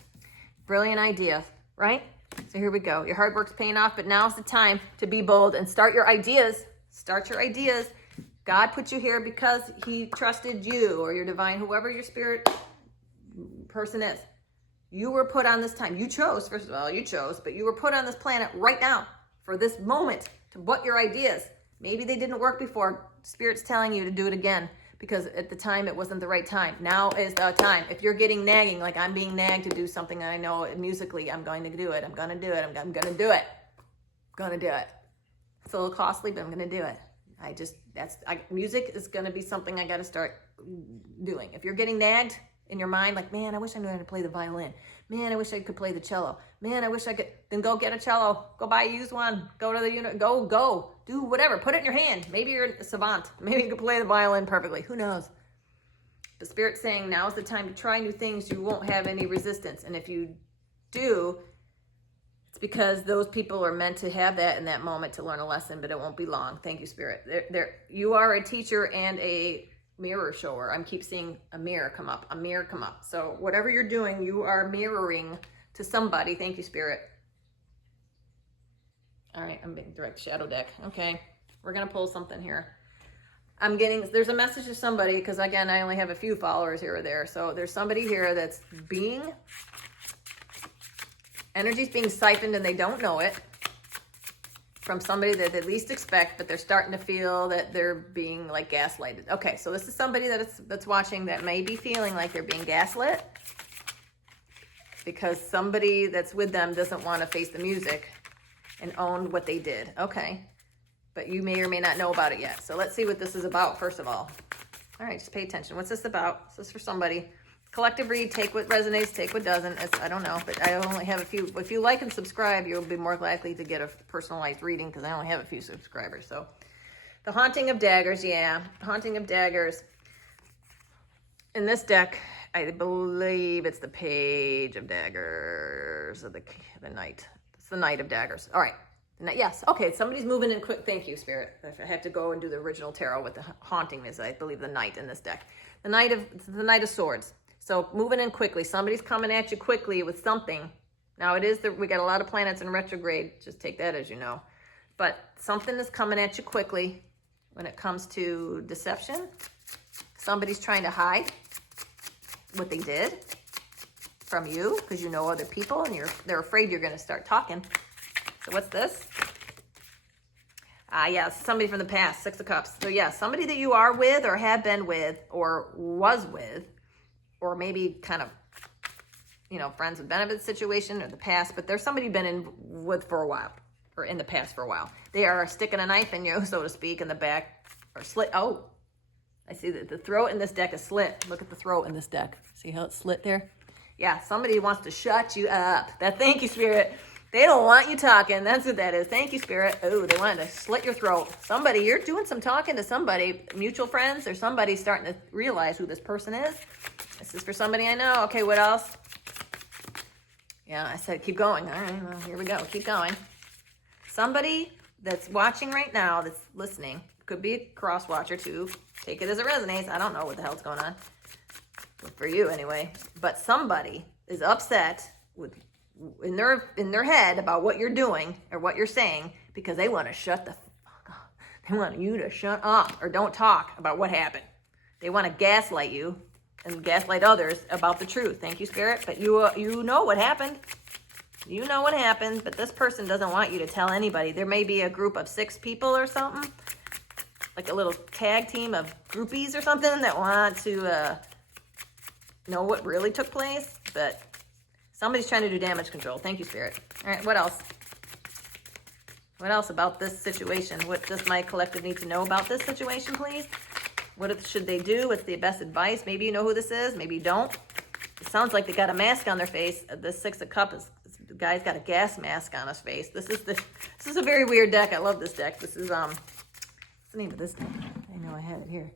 Brilliant idea, right? So here we go. Your hard work's paying off, but now's the time to be bold and start your ideas. Start your ideas. God put you here because he trusted you, or your divine, whoever your spirit person is. You were put on this time. You chose, first of all, but you were put on this planet right now for this moment to put your ideas. Maybe they didn't work before. Spirit's telling you to do it again because at the time it wasn't the right time. Now is the time. If you're getting nagging, like I'm being nagged to do something I know musically, I'm going to do it. I'm going to do it. I'm going to do it. I'm going to do it. It's a little costly, but I'm going to do it. Music is going to be something I got to start doing. If you're getting nagged in your mind, like, man, I wish I knew how to play the violin. Man, I wish I could play the cello. Man, I wish I could. Then go get a cello. Go buy a used one. Go to the unit. Go. Do whatever. Put it in your hand. Maybe you're a savant. Maybe you can play the violin perfectly. Who knows? The Spirit's saying now is the time to try new things. You won't have any resistance. And if you do, it's because those people are meant to have that in that moment to learn a lesson, but it won't be long. Thank you, Spirit. You are a teacher and a mirror shower. I keep seeing a mirror come up. So whatever you're doing, you are mirroring to somebody. Thank you, Spirit. All right, I'm being direct shadow deck. Okay, we're going to pull something here. there's a message to somebody, because again, I only have a few followers here or there. So there's somebody here that's energy's being siphoned and they don't know it from somebody that they least expect, but they're starting to feel that they're being like gaslighted. Okay, so this is somebody that's watching that may be feeling like they're being gaslit because somebody that's with them doesn't want to face the music and own what they did. Okay. But you may or may not know about it yet. So let's see what this is about, first of all. All right, just pay attention. What's this about? This is for somebody. Collective read, take what resonates, take what doesn't. I don't know, but I only have a few. If you like and subscribe, you'll be more likely to get a personalized reading because I only have a few subscribers. So the Haunting of Daggers, yeah. Haunting of Daggers. In this deck, I believe it's the Page of Daggers, or the Knight. It's the Knight of Daggers. All right. Yes. Okay. Somebody's moving in quick. Thank you, Spirit. I have to go and do the original tarot with the haunting is, I believe, the Knight in this deck. The Knight of Swords. So moving in quickly. Somebody's coming at you quickly with something. Now we got a lot of planets in retrograde. Just take that as you know. But something is coming at you quickly when it comes to deception. Somebody's trying to hide what they did from you because you know other people and they're afraid you're going to start talking. So what's this? Yeah, somebody from the past, Six of Cups. So yeah, somebody that you are with or have been with or was with, or maybe kind of, friends with benefits situation or the past, but there's somebody you've been in with for a while or in the past for a while. They are sticking a knife in you, so to speak, in the back or slit. Oh, I see that the throat in this deck is slit. Look at the throat in this deck. See how it's slit there? Yeah, somebody wants to shut you up. Thank you, Spirit. They don't want you talking. That's what that is. Thank you, Spirit. Oh, they wanted to slit your throat. Somebody, you're doing some talking to somebody, mutual friends, or somebody starting to realize who this person is. This is for somebody I know. Okay, what else? Yeah, I said keep going. All right, well, here we go. Keep going. Somebody that's watching right now, that's listening, could be a cross watcher too. Take it as it resonates. I don't know what the hell's going on. For you anyway. But somebody is upset in their head about what you're doing or what you're saying because they want to shut the fuck up. They want you to shut up or don't talk about what happened. They want to gaslight you and gaslight others about the truth. Thank you, Spirit. But you know what happened. You know what happened, but this person doesn't want you to tell anybody. There may be a group of 6 people or something, like a little tag team of groupies or something that want to know what really took place, but somebody's trying to do damage control. Thank you, Spirit. All right, what else? What else about this situation? What does my collective need to know about this situation, please? What should they do? What's the best advice? Maybe you know who this is. Maybe you don't. It sounds like they got a mask on their face. The Six of Cups, the guy's got a gas mask on his face. This is a very weird deck. I love this deck. This is, what's the name of this deck? I know I had it here.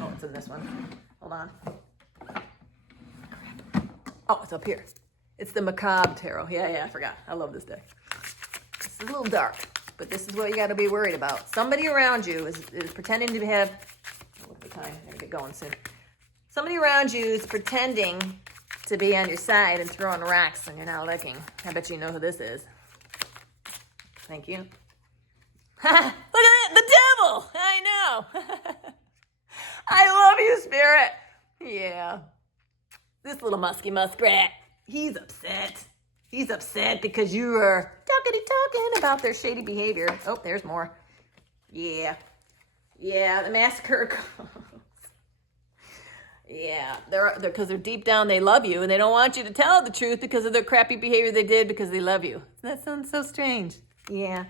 Oh, it's in this one. Hold on. Oh, it's up here. It's the Macabre Tarot. Yeah, I forgot. I love this deck. This is a little dark, but this is what you got to be worried about. Somebody around you is pretending to have... Look at the time. I gotta get going soon. Somebody around you is pretending to be on your side and throwing rocks and you're not looking. I bet you know who this is. Thank you. Look at that! The devil! I know! I love you, Spirit! Yeah. This little musky muskrat, he's upset. He's upset because you are talking about their shady behavior. Oh, there's more. Yeah, the massacre. Yeah, they're because they're deep down, they love you and they don't want you to tell the truth because of their crappy behavior they did because they love you. That sounds so strange. Yeah.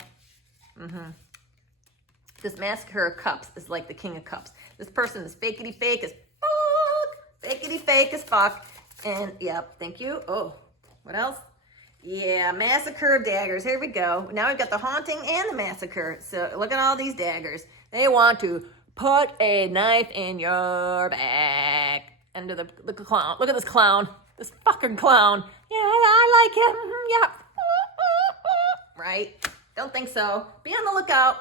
This massacre of cups is like the King of Cups. This person is fakety fake as fuck. Fakety fake as fuck. And, yep, thank you. Oh, what else? Yeah, Massacre of Daggers. Here we go. Now we've got the Haunting and the Massacre. So look at all these daggers. They want to put a knife in your back. Under the clown. Look at this clown. This fucking clown. Yeah, I like him. Yeah. Right? Don't think so. Be on the lookout,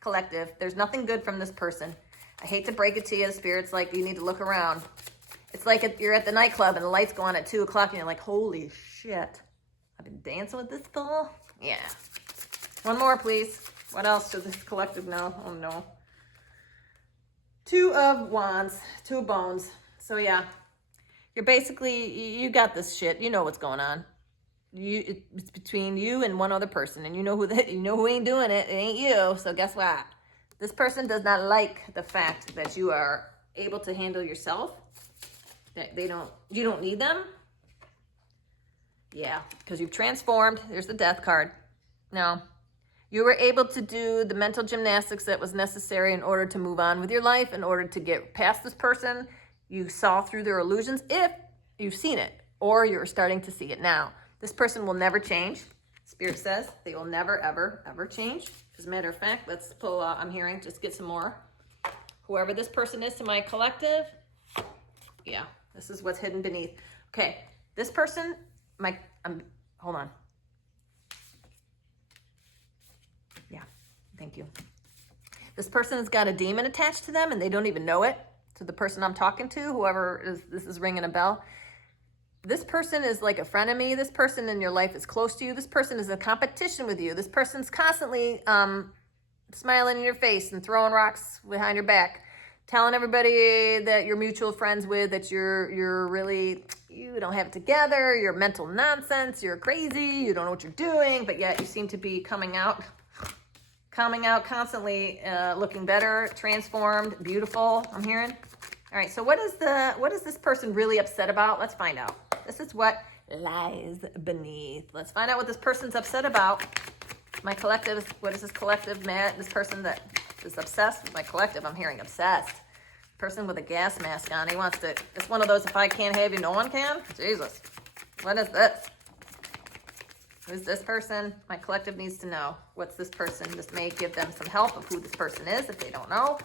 collective. There's nothing good from this person. I hate to break it to you. The Spirit's like, you need to look around. It's like you're at the nightclub and the lights go on at 2 o'clock and you're like, holy shit. I've been dancing with this doll? Yeah. One more, please. What else does this collective know? Oh, no. Two of Wands, two of Bones. So yeah, you're basically, you got this shit. You know what's going on. It's between you and one other person, and you know who ain't doing it. It ain't you. So guess what? This person does not like the fact that you are able to handle yourself. That you don't need them. Yeah, because you've transformed. There's the Death card. Now, you were able to do the mental gymnastics that was necessary in order to move on with your life, in order to get past this person. You saw through their illusions, if you've seen it, or you're starting to see it now. This person will never change. Spirit says they will never, ever, ever change. As a matter of fact, let's pull, I'm hearing, just get some more. Whoever this person is to my collective, yeah, this is what's hidden beneath. Okay, this person, hold on. Yeah, thank you. This person has got a demon attached to them and they don't even know it. To the person I'm talking to, this is ringing a bell. This person is like a frenemy. This person in your life is close to you. This person is in competition with you. This person's constantly smiling in your face and throwing rocks behind your back, telling everybody that you're mutual friends with, that you're really, you don't have it together, you're mental nonsense, you're crazy, you don't know what you're doing, but yet you seem to be coming out constantly, looking better, transformed, beautiful, I'm hearing. All right, so what is this person really upset about? Let's find out. This is what lies beneath. Let's find out what this person's upset about. My collective, what is this collective mad? This person that is obsessed with my collective, I'm hearing obsessed. Person with a gas mask on. He wants to, it's one of those, if I can't have you, no one can? Jesus. What is this? Who's this person? My collective needs to know. What's this person? This may give them some help of who this person is if they don't know.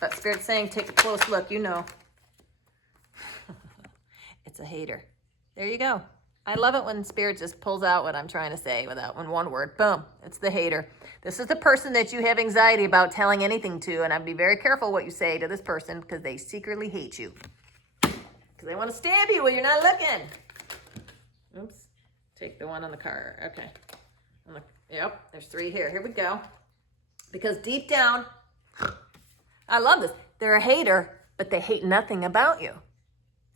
But Spirit's saying, take a close look, you know. It's a hater. There you go. I love it when Spirit just pulls out what I'm trying to say without one word. Boom. It's the hater. This is the person that you have anxiety about telling anything to, and I'd be very careful what you say to this person because they secretly hate you. Because they want to stab you when you're not looking. Oops. Take the one on the card. Okay. Yep, there's three here. Here we go. Because deep down, I love this. They're a hater, but they hate nothing about you.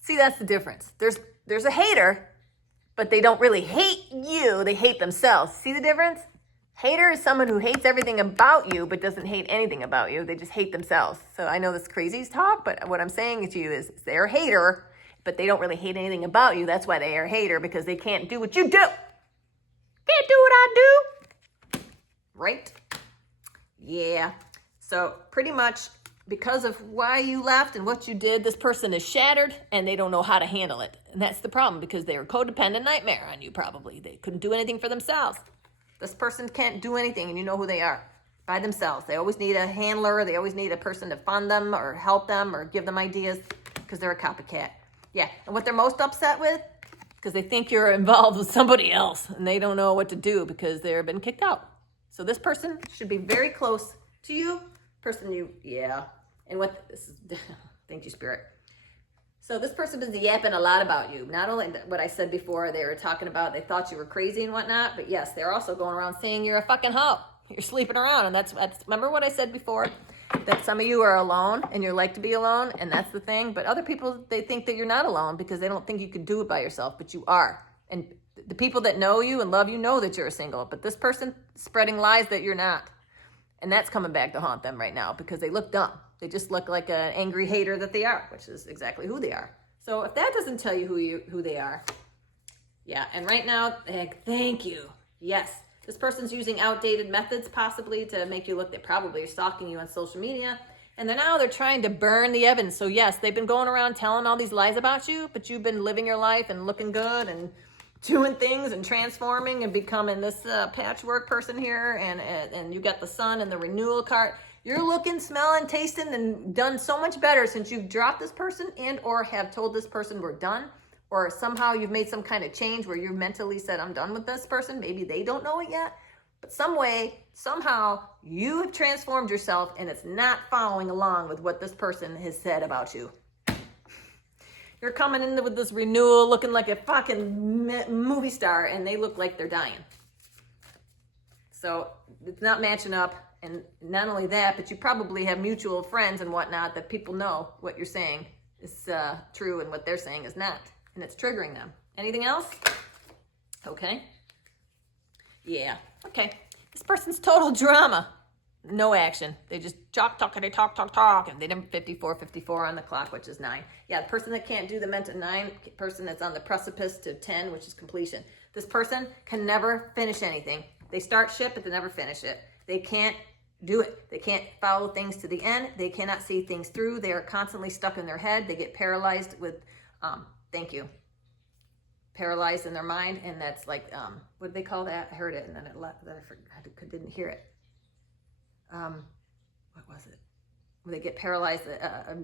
See, that's the difference. There's a hater, but they don't really hate you. They hate themselves. See the difference? Hater is someone who hates everything about you, but doesn't hate anything about you. They just hate themselves. So I know this crazy talk, but what I'm saying to you is they're a hater, but they don't really hate anything about you. That's why they are a hater, because they can't do what you do. Can't do what I do. Right? Yeah. So pretty much because of why you left and what you did, this person is shattered and they don't know how to handle it. And that's the problem, because they were codependent nightmare on you probably. They couldn't do anything for themselves. This person can't do anything, and you know who they are, by themselves. They always need a handler. They always need a person to fund them or help them or give them ideas, because they're a copycat. Yeah, and what they're most upset with, because they think you're involved with somebody else and they don't know what to do because they've been kicked out. So this person should be very close to you. Yeah. And what this is, thank you, Spirit. So this person is yapping a lot about you. Not only what I said before, they were talking about, they thought you were crazy and whatnot, but yes, they're also going around saying you're a fucking hoe. You're sleeping around. And that's remember what I said before? That some of you are alone and you like to be alone, and that's the thing. But other people, they think that you're not alone because they don't think you can do it by yourself, but you are. And the people that know you and love you know that you're a single, but this person spreading lies that you're not. And that's coming back to haunt them right now because they look dumb. They just look like an angry hater that they are, which is exactly who they are. So if that doesn't tell you who they are, yeah. And right now, thank you. Yes, this person's using outdated methods possibly to make you look. They probably are stalking you on social media, and they're trying to burn the evidence. So yes, they've been going around telling all these lies about you, but you've been living your life and looking good and doing things and transforming and becoming this patchwork person here, and you got the sun and the renewal card. You're looking, smelling, tasting, and done so much better since you've dropped this person and or have told this person we're done, or somehow you've made some kind of change where you mentally said, I'm done with this person. Maybe they don't know it yet, but some way, somehow you have transformed yourself and it's not following along with what this person has said about you. You're coming in with this renewal looking like a fucking movie star, and they look like they're dying. So it's not matching up. And not only that, but you probably have mutual friends and whatnot that people know what you're saying is true and what they're saying is not. And it's triggering them. Anything else? Okay. Yeah. Okay. This person's total drama. No action. They just talk, and they didn't 54 on the clock, which is 9. Yeah, the person that can't do the mental 9, person that's on the precipice to 10, which is completion. This person can never finish anything. They start shit, but they never finish it. They can't do it. They can't follow things to the end. They cannot see things through. They are constantly stuck in their head. They get paralyzed with, paralyzed in their mind. And that's like, what do they call that? I heard it and then it left, then I forgot, I didn't hear it. What was it? Where they get paralyzed,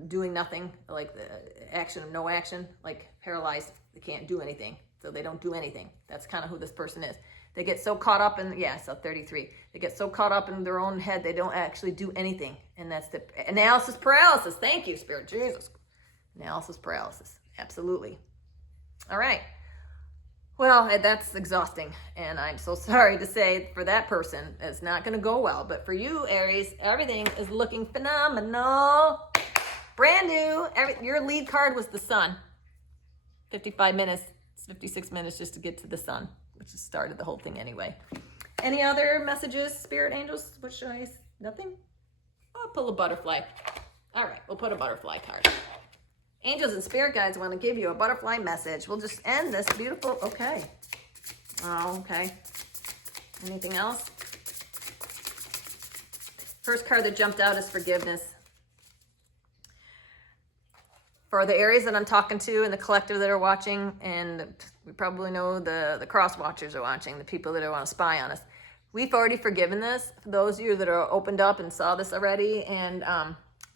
doing nothing, like the action of no action, like paralyzed. They can't do anything. So they don't do anything. That's kind of who this person is. They get so caught up in, 33. They get so caught up in their own head, they don't actually do anything. And that's the analysis paralysis. Thank you, Spirit Jesus. Analysis paralysis. Absolutely. All right. Well, that's exhausting. And I'm so sorry to say for that person, it's not going to go well. But for you, Aries, everything is looking phenomenal. Brand new. Your lead card was the sun. 55 minutes, 56 minutes just to get to the sun, which has started the whole thing anyway. Any other messages, spirit angels? What should I? Nothing? I'll pull a butterfly. All right, we'll put a butterfly card. Angels and spirit guides want to give you a butterfly message. We'll just end this beautiful. Okay. Oh, okay. Anything else? First card that jumped out is forgiveness. For the Aries that I'm talking to and the collective that are watching, and we probably know the cross watchers are watching, the people that want to spy on us. We've already forgiven this. For those of you that are opened up and saw this already and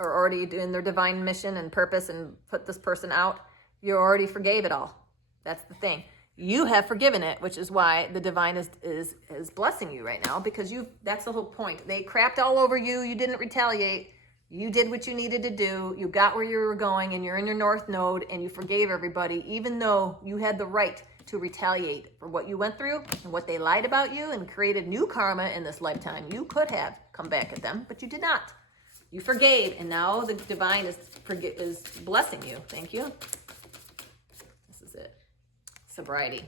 are already doing their divine mission and purpose and put this person out, you already forgave it all. That's the thing. You have forgiven it, which is why the divine is blessing you right now, because that's the whole point. They crapped all over you. You didn't retaliate. You did what you needed to do. You got where you were going, and you're in your North Node, and you forgave everybody, even though you had the right to retaliate for what you went through and what they lied about you and created new karma in this lifetime. You could have come back at them, but you did not. You forgave, and now the divine is blessing you. Thank you. This is it. Sobriety.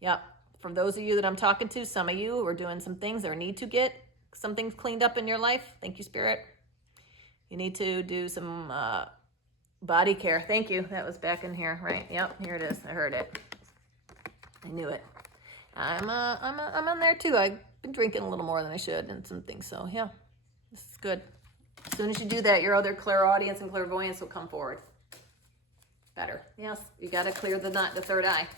Yep. For those of you that I'm talking to, some of you are doing some things or need to get some things cleaned up in your life. Thank you, Spirit. You need to do some body care. Thank you. That was back in here, right? Yep, here it is. I heard it. I knew it. I'm on there too. I've been drinking a little more than I should and some things. So yeah, this is good. As soon as you do that, your other clairaudience and clairvoyance will come forward. Better. Yes, you got to clear the third eye.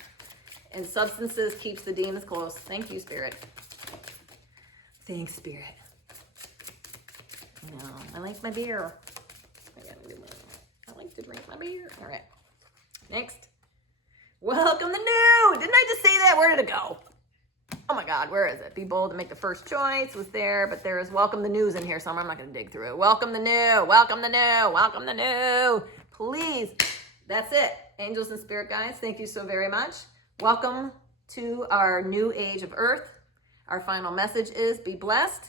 And substances keeps the demons close. Thank you, Spirit. Thanks, Spirit. No, I like my beer. I like to drink my beer. All right. Next. Welcome the new. Didn't I just say that? Where did it go? Oh my God, where is it? Be bold to make the first choice was there, but there is welcome the news in here somewhere. I'm not going to dig through it. Welcome the new. Welcome the new. Welcome the new. Please. That's it. Angels and spirit guides, thank you so very much. Welcome to our new age of Earth. Our final message is be blessed.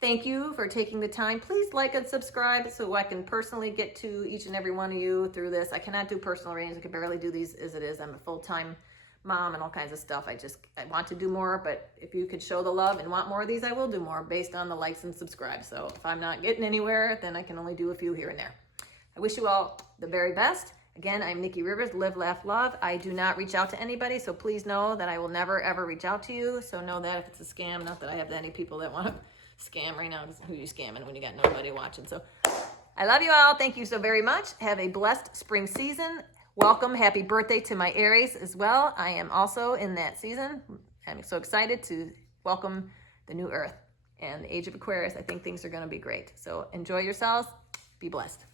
Thank you for taking the time. Please like and subscribe so I can personally get to each and every one of you through this. I cannot do personal readings. I can barely do these as it is. I'm a full-time mom and all kinds of stuff. I want to do more, but if you could show the love and want more of these, I will do more based on the likes and subscribe. So if I'm not getting anywhere, then I can only do a few here and there. I wish you all the very best. Again, I'm Nikki Rivers, Live, Laugh, Love. I do not reach out to anybody, so please know that I will never, ever reach out to you. So know that if it's a scam, not that I have any people that want to scam right now. Who you scamming when you got nobody watching? So I love you all. Thank you so very much. Have a blessed spring season. Welcome. Happy birthday to my Aries as well. I am also in that season. I'm so excited to welcome the new Earth and the age of Aquarius. I think things are going to be great. So enjoy yourselves. Be blessed.